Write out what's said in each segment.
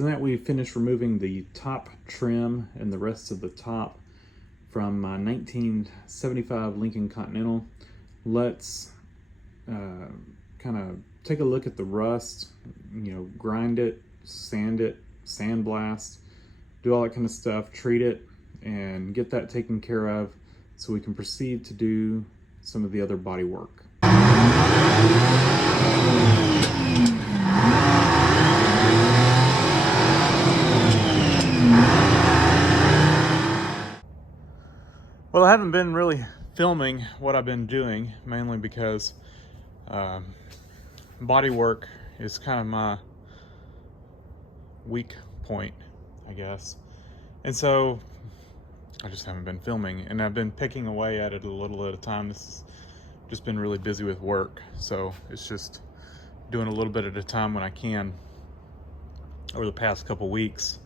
So that we finished removing the top trim and the rest of the top from my 1975 Lincoln Continental. Let's kind of take a look at the rust, grind it, sandblast, do all that kind of stuff, treat it, and get that taken care of so we can proceed to do some of the other body work. Well, I haven't been really filming what I've been doing, mainly because body work is kind of my weak point, I guess. And so I just haven't been filming, and I've been picking away at it a little at a time. This has just been really busy with work, so it's just doing a little bit at a time when I can over the past couple weeks,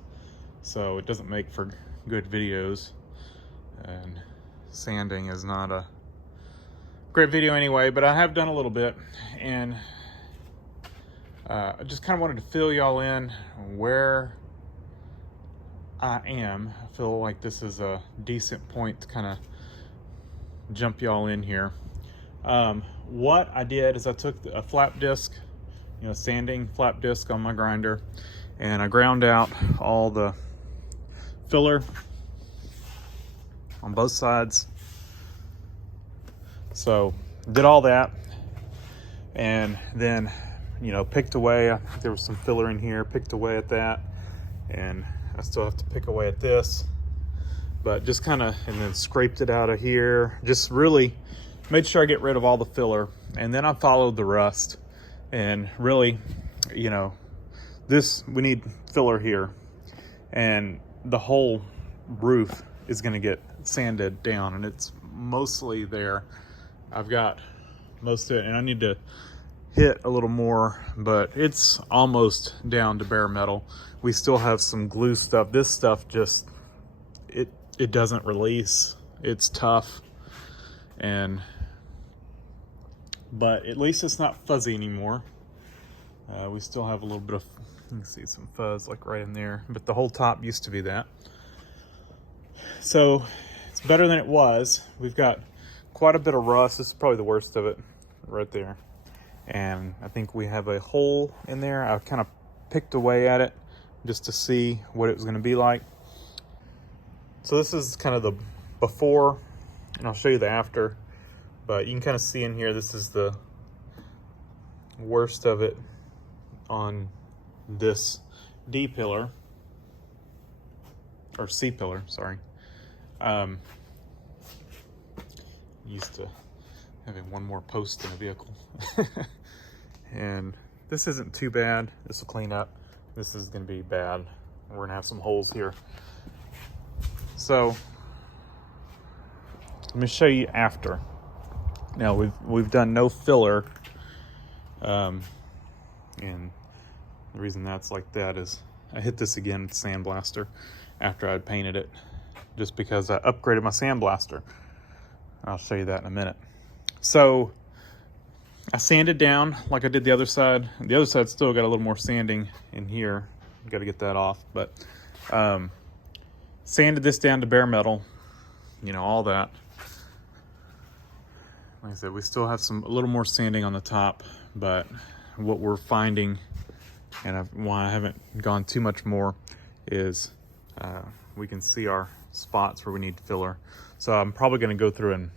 so it doesn't make for good videos. And sanding is not a great video anyway, but I have done a little bit, and I just kind of wanted to fill y'all in where I am. I feel like this is a decent point to kind of jump y'all in here. What I did is I took a flap disc, sanding flap disc on my grinder, and I ground out all the filler on both sides. So did all that, and then picked away. There was some filler in here, picked away at that, and I still have to pick away at this, but just kind of, and then scraped it out of here, just really made sure I get rid of all the filler. And then I followed the rust, and really, we need filler here, and the whole roof is going to get sanded down, and it's mostly there. I've got most of it, and I need to hit a little more, but it's almost down to bare metal. We still have some glue stuff. This stuff just, it doesn't release. It's tough, but at least it's not fuzzy anymore. We still have a little bit of, you can see some fuzz like right in there, but the whole top used to be that. So it's better than it was. We've got quite a bit of rust. This is probably the worst of it right there. And I think we have a hole in there. I kind of picked away at it just to see what it was going to be like. So this is kind of the before, and I'll show you the after. But you can kind of see in here, this is the worst of it on this D pillar, or C pillar, sorry. Used to having one more post in a vehicle. And this isn't too bad. This will clean up. This is going to be bad. We're going to have some holes here. So let me show you after. Now we've done no filler, and the reason that's like that is I hit this again with Sandblaster after I'd painted it, just because I upgraded my Sandblaster. I'll show you that in a minute. So I sanded down like I did the other side. The other side still got a little more sanding in here. Got to get that off, but sanded this down to bare metal, all that. Like I said, we still have a little more sanding on the top, but what we're finding, and why I haven't gone too much more, is we can see our spots where we need filler. So I'm probably going to go through and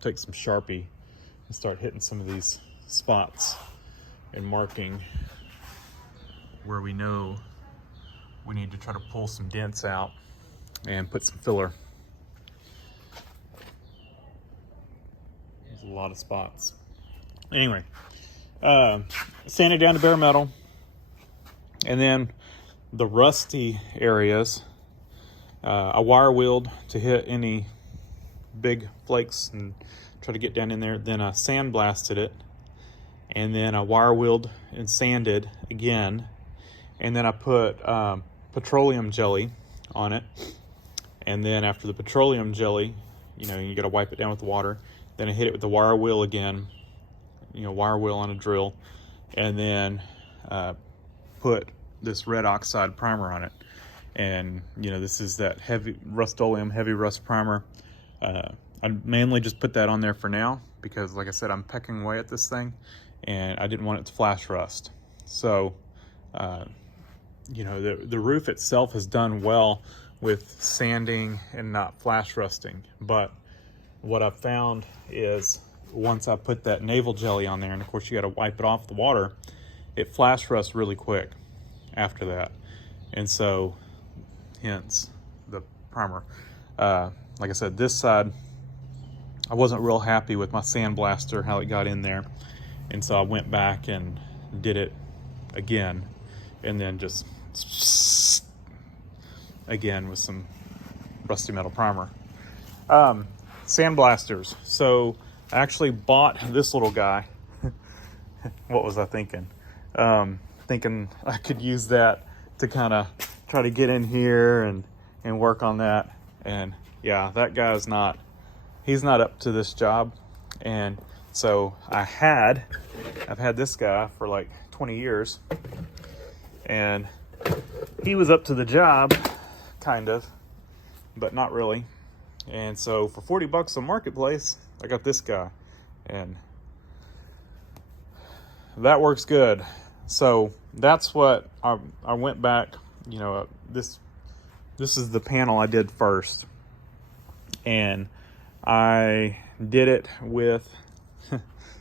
take some Sharpie and start hitting some of these spots and marking where we know we need to try to pull some dents out and put some filler. There's a lot of spots. Anyway, sanded down to bare metal, and then the rusty areas, I wire wheeled to hit any big flakes and try to get down in there. Then I sandblasted it, and then I wire wheeled and sanded again, and then I put petroleum jelly on it. And then after the petroleum jelly, you got to wipe it down with the water. Then I hit it with the wire wheel again, wire wheel on a drill, and then put this red oxide primer on it. And you know, this is that heavy Rust-Oleum heavy rust primer. I mainly just put that on there for now because, like I said, I'm pecking away at this thing and I didn't want it to flash rust. So you know, the roof itself has done well with sanding and not flash rusting, but what I've found is once I put that navel jelly on there, and of course you got to wipe it off the water, it flash rusts really quick after that. And so hence the primer. Like I said, this side I wasn't real happy with my sandblaster, how it got in there, and so I went back and did it again, and then just again with some rusty metal primer. Sandblasters. So I actually bought this little guy. What was I thinking? Thinking I could use that to kind of try to get in here and work on that. And yeah, that guy's he's not up to this job. And so I've had this guy for like 20 years, and he was up to the job, kind of, but not really. And so for 40 bucks on Marketplace, I got this guy, and that works good. So that's what I went back, you know, this is the panel I did first, and I did it with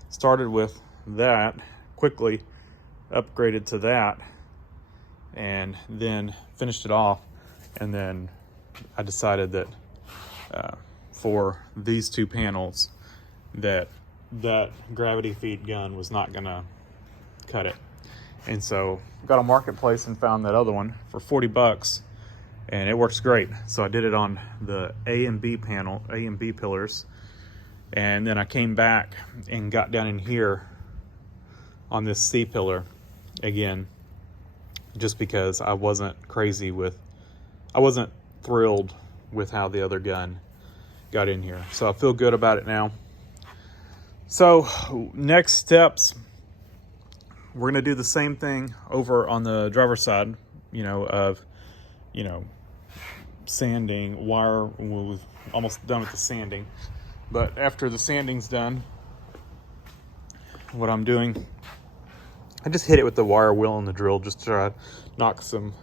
started with that, quickly upgraded to that, and then finished it off. And then I decided that for these two panels that gravity feed gun was not gonna cut it. And so got on Marketplace and found that other one for 40 bucks, and it works great. So I did it on the A and B panel, A and B pillars, and then I came back and got down in here on this C pillar again, just because I wasn't thrilled with how the other gun got in here. So I feel good about it now. So next steps, we're gonna do the same thing over on the driver's side, you know, of, you know, sanding, wire. We're almost done with the sanding, but after the sanding's done, what I'm doing, I just hit it with the wire wheel and the drill just to try to knock some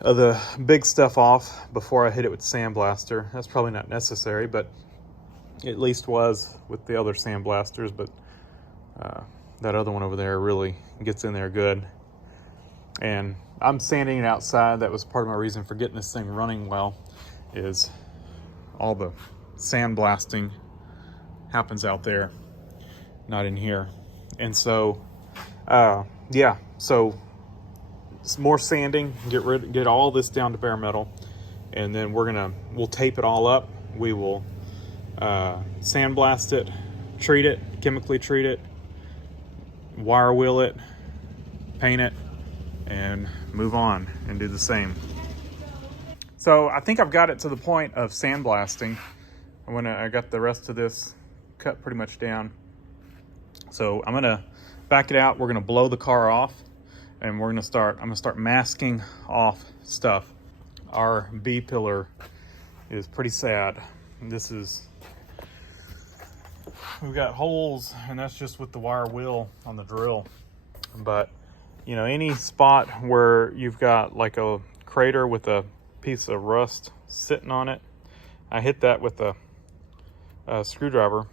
of the big stuff off before I hit it with the sandblaster. That's probably not necessary, but it at least was with the other sandblasters. But that other one over there really gets in there good. And I'm sanding it outside. That was part of my reason for getting this thing running well, is all the sandblasting happens out there, not in here. And so yeah, so some more sanding, get all this down to bare metal, and then we'll tape it all up. We will sandblast it, treat it, chemically treat it, wire wheel it, paint it, and move on and do the same. So I think I've got it to the point of sandblasting. I got the rest of this cut pretty much down. So I'm gonna back it out. We're gonna blow the car off, and I'm gonna start masking off stuff. Our B pillar is pretty sad. We've got holes, and that's just with the wire wheel on the drill. But you know, any spot where you've got like a crater with a piece of rust sitting on it, I hit that with a screwdriver.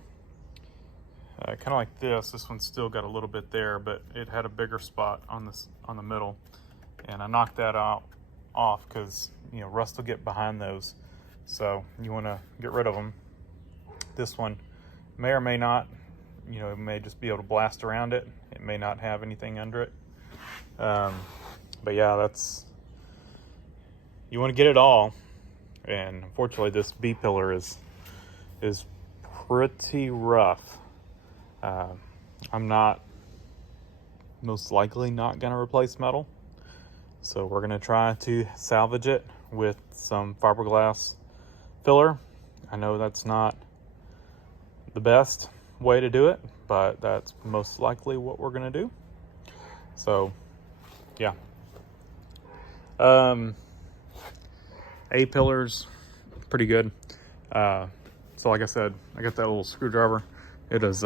Kind of like this. This one's still got a little bit there, but it had a bigger spot on the middle, and I knocked that off because, you know, rust will get behind those, so you want to get rid of them. This one may or may not, you know, it may just be able to blast around it. It may not have anything under it, but yeah, you want to get it all. And unfortunately, this B pillar is pretty rough. I'm most likely not going to replace metal, so we're going to try to salvage it with some fiberglass filler. I know that's not the best way to do it, but that's most likely what we're going to do. So yeah, A-pillars, pretty good. So like I said, I got that little screwdriver. It is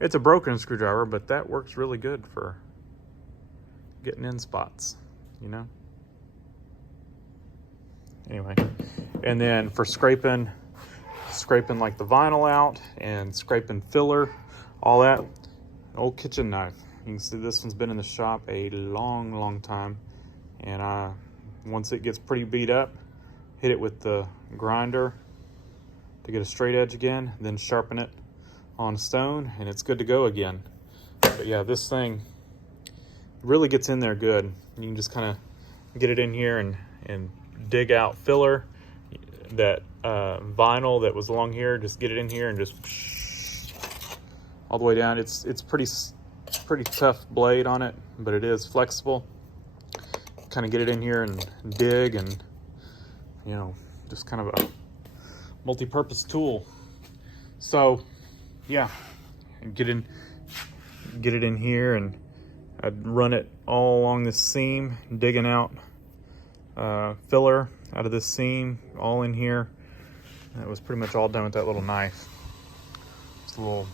it's a broken screwdriver, but that works really good for getting in spots, you know. Anyway, and then for scraping like the vinyl out and scraping filler, all that, old kitchen knife. You can see this one's been in the shop a long time, and once it gets pretty beat up, hit it with the grinder to get a straight edge again, then sharpen it on stone, and it's good to go again. But yeah, this thing really gets in there good. You can just kind of get it in here and dig out filler, that vinyl that was along here, just get it in here and just all the way down. It's pretty tough blade on it, but it is flexible. Kind of get it in here and dig, and you know, just kind of a multi-purpose tool. So yeah, get it in here, and I'd run it all along this seam, digging out filler out of this seam, all in here. That was pretty much all done with that little knife. It's a little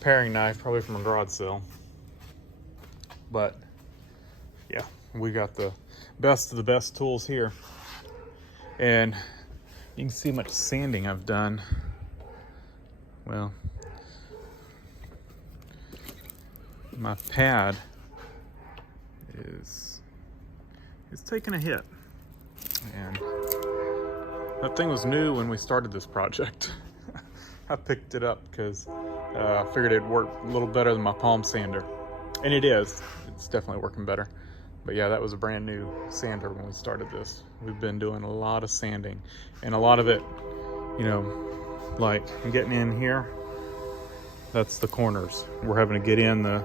paring knife, probably from a garage sale. But yeah, we got the best of the best tools here. And you can see how much sanding I've done. Well, my pad is taking a hit. And that thing was new when we started this project. I picked it up because I figured it'd work a little better than my palm sander. And it is. It's definitely working better. But yeah, that was a brand new sander when we started this. We've been doing a lot of sanding. And a lot of it, you know, like getting in here, that's the corners. We're having to get in the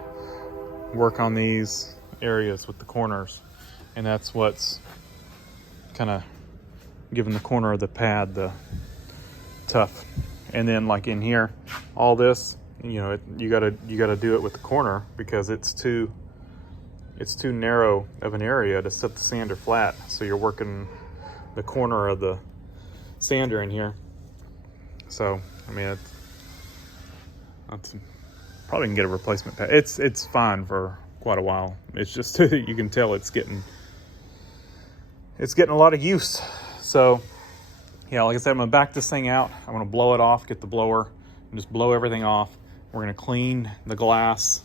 work on these areas with the corners. And that's what's kind of giving the corner of the pad the tough. And then like in here, all this, you know, you gotta do it with the corner, because it's too narrow of an area to set the sander flat. So you're working the corner of the sander in here. So I mean, that's probably can get a replacement pad. It's fine for quite a while. It's just you can tell it's getting a lot of use. So yeah, like I said, I'm gonna back this thing out. I'm gonna blow it off, get the blower, and just blow everything off. We're gonna clean the glass,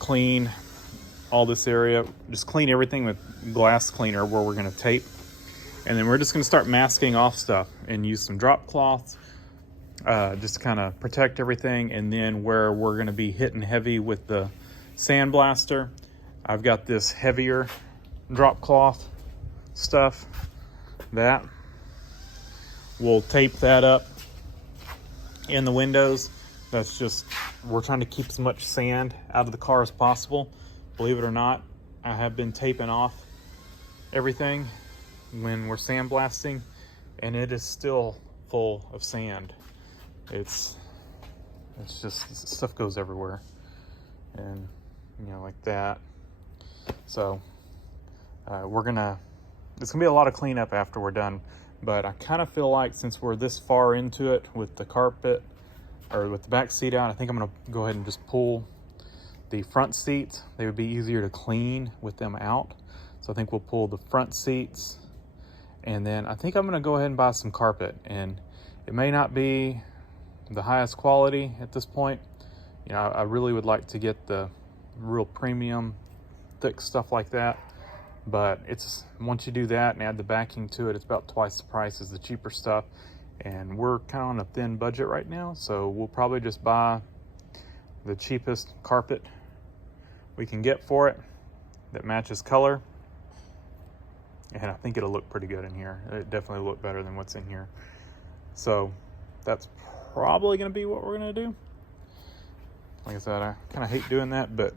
clean all this area, just clean everything with glass cleaner where we're gonna tape. And then we're just gonna start masking off stuff and use some drop cloths, just to kind of protect everything. And then where we're gonna be hitting heavy with the sandblaster, I've got this heavier drop cloth stuff that we'll tape that up in the windows. That's just, we're trying to keep as much sand out of the car as possible. Believe it or not, I have been taping off everything when we're sandblasting, and it is still full of sand. It's just, stuff goes everywhere, and you know, like that. So it's gonna be a lot of cleanup after we're done, but I kind of feel like since we're this far into it with the carpet, or with the back seat out, I think I'm gonna go ahead and just pull the front seats. They would be easier to clean with them out. So I think we'll pull the front seats, and then I think I'm gonna go ahead and buy some carpet. And it may not be the highest quality at this point. You know, I really would like to get the real premium, thick stuff like that. But it's, once you do that and add the backing to it, it's about twice the price as the cheaper stuff. And we're kind of on a thin budget right now, so we'll probably just buy the cheapest carpet we can get for it that matches color. And I think it'll look pretty good in here. It definitely will look better than what's in here. So that's probably gonna be what we're gonna do. Like I said, I kind of hate doing that, but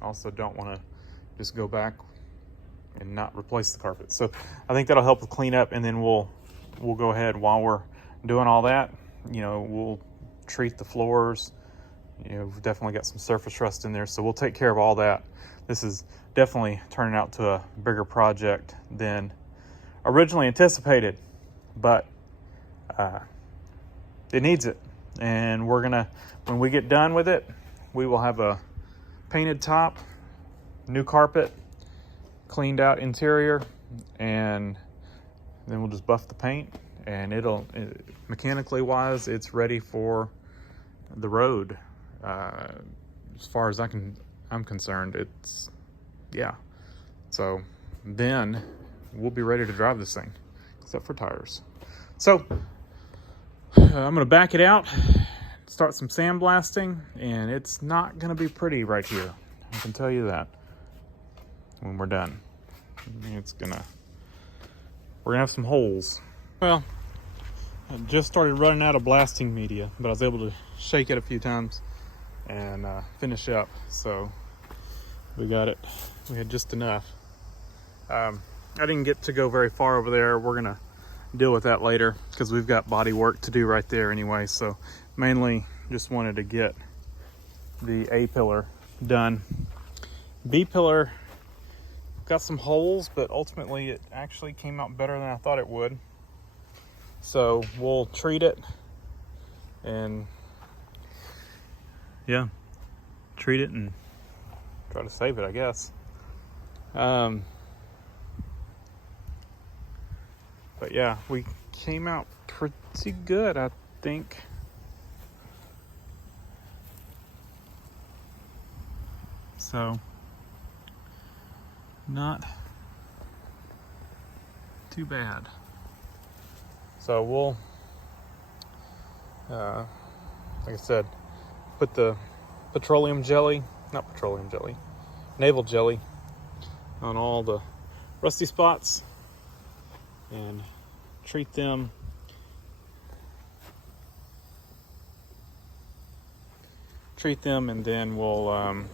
also don't want to just go back and not replace the carpet. So I think that'll help with cleanup, and then we'll go ahead while we're doing all that. You know, we'll treat the floors, You know, we've definitely got some surface rust in there, so we'll take care of all that. This is definitely turning out to a bigger project than originally anticipated, but it needs it. And we're gonna, when we get done with it, we will have a painted top, new carpet, cleaned out interior, and then we'll just buff the paint, and mechanically wise, it's ready for the road. As far as I'm concerned, it's, yeah. So then we'll be ready to drive this thing, except for tires. So I'm gonna back it out, start some sandblasting, and it's not gonna be pretty right here. I can tell you that when we're done. We're gonna have some holes. Well, I just started running out of blasting media, but I was able to shake it a few times and finish up. So we got it. We had just enough. I didn't get to go very far over there. We're gonna deal with that later because we've got body work to do right there anyway. So mainly just wanted to get the A pillar done. B pillar got some holes, but ultimately it actually came out better than I thought it would. So we'll treat it and yeah, treat it and try to save it, I guess. But yeah, we came out pretty good, I think. So not too bad. So we'll, like I said, put the naval jelly on all the rusty spots and treat them. And then we'll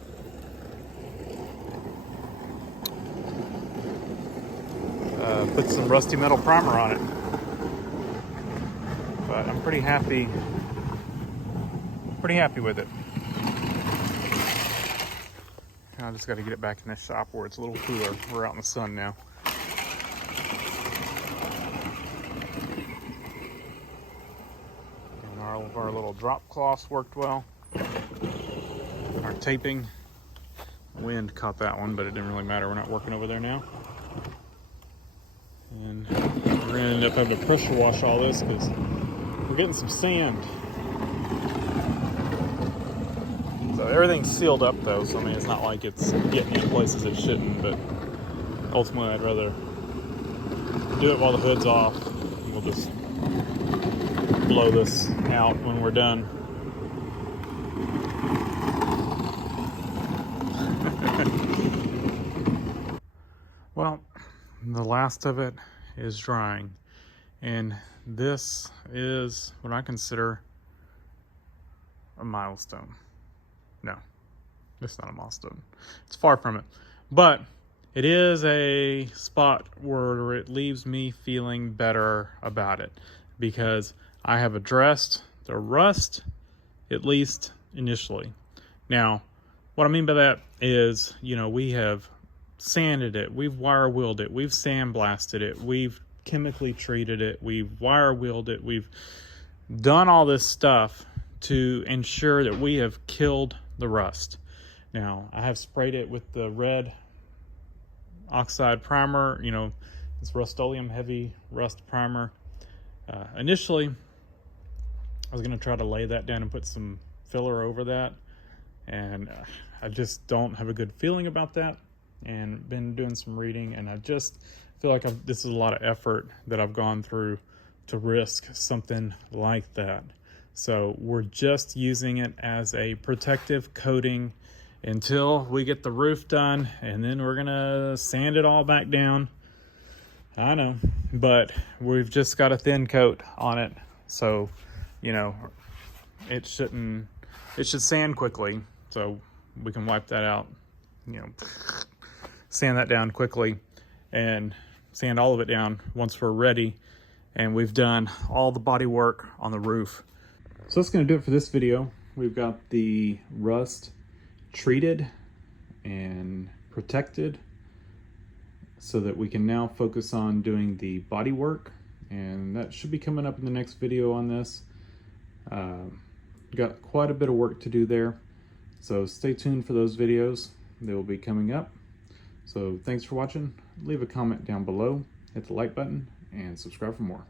put some rusty metal primer on it. But I'm pretty happy with it. I just got to get it back in the shop where it's a little cooler. We're out in the sun now. And all of our little drop cloths worked well. Our taping, wind caught that one, but it didn't really matter. We're not working over there now. And we're gonna end up having to pressure wash all this because we're getting some sand. So everything's sealed up though, so I mean it's not like it's getting in places it shouldn't, but ultimately I'd rather do it while the hood's off. We'll just blow this out when we're done. Well, the last of it is drying, and this is what I consider a milestone. No, it's not a milestone. It's far from it, but it is a spot where it leaves me feeling better about it because I have addressed the rust, at least initially. Now, what I mean by that is, you know, we have sanded it, we've wire wheeled it, we've sandblasted it, we've chemically treated it, we've wire wheeled it, we've done all this stuff to ensure that we have killed the rust. Now, I have sprayed it with the red oxide primer, you know, it's Rust-Oleum heavy rust primer. Initially, I was going to try to lay that down and put some filler over that, and I just don't have a good feeling about that, and been doing some reading, and I just feel like this is a lot of effort that I've gone through to risk something like that. So we're just using it as a protective coating until we get the roof done, and then we're gonna sand it all back down. I know, but we've just got a thin coat on it, so you know it should sand quickly, so we can wipe that out, you know, sand that down quickly and sand all of it down once we're ready and we've done all the body work on the roof. So that's going to do it for this video. we've got the rust treated and protected so that we can now focus on doing the body work, and that should be coming up in the next video on this. Got quite a bit of work to do there, so stay tuned for those videos. They will be coming up. So thanks for watching. Leave a comment down below, hit the like button, and subscribe for more.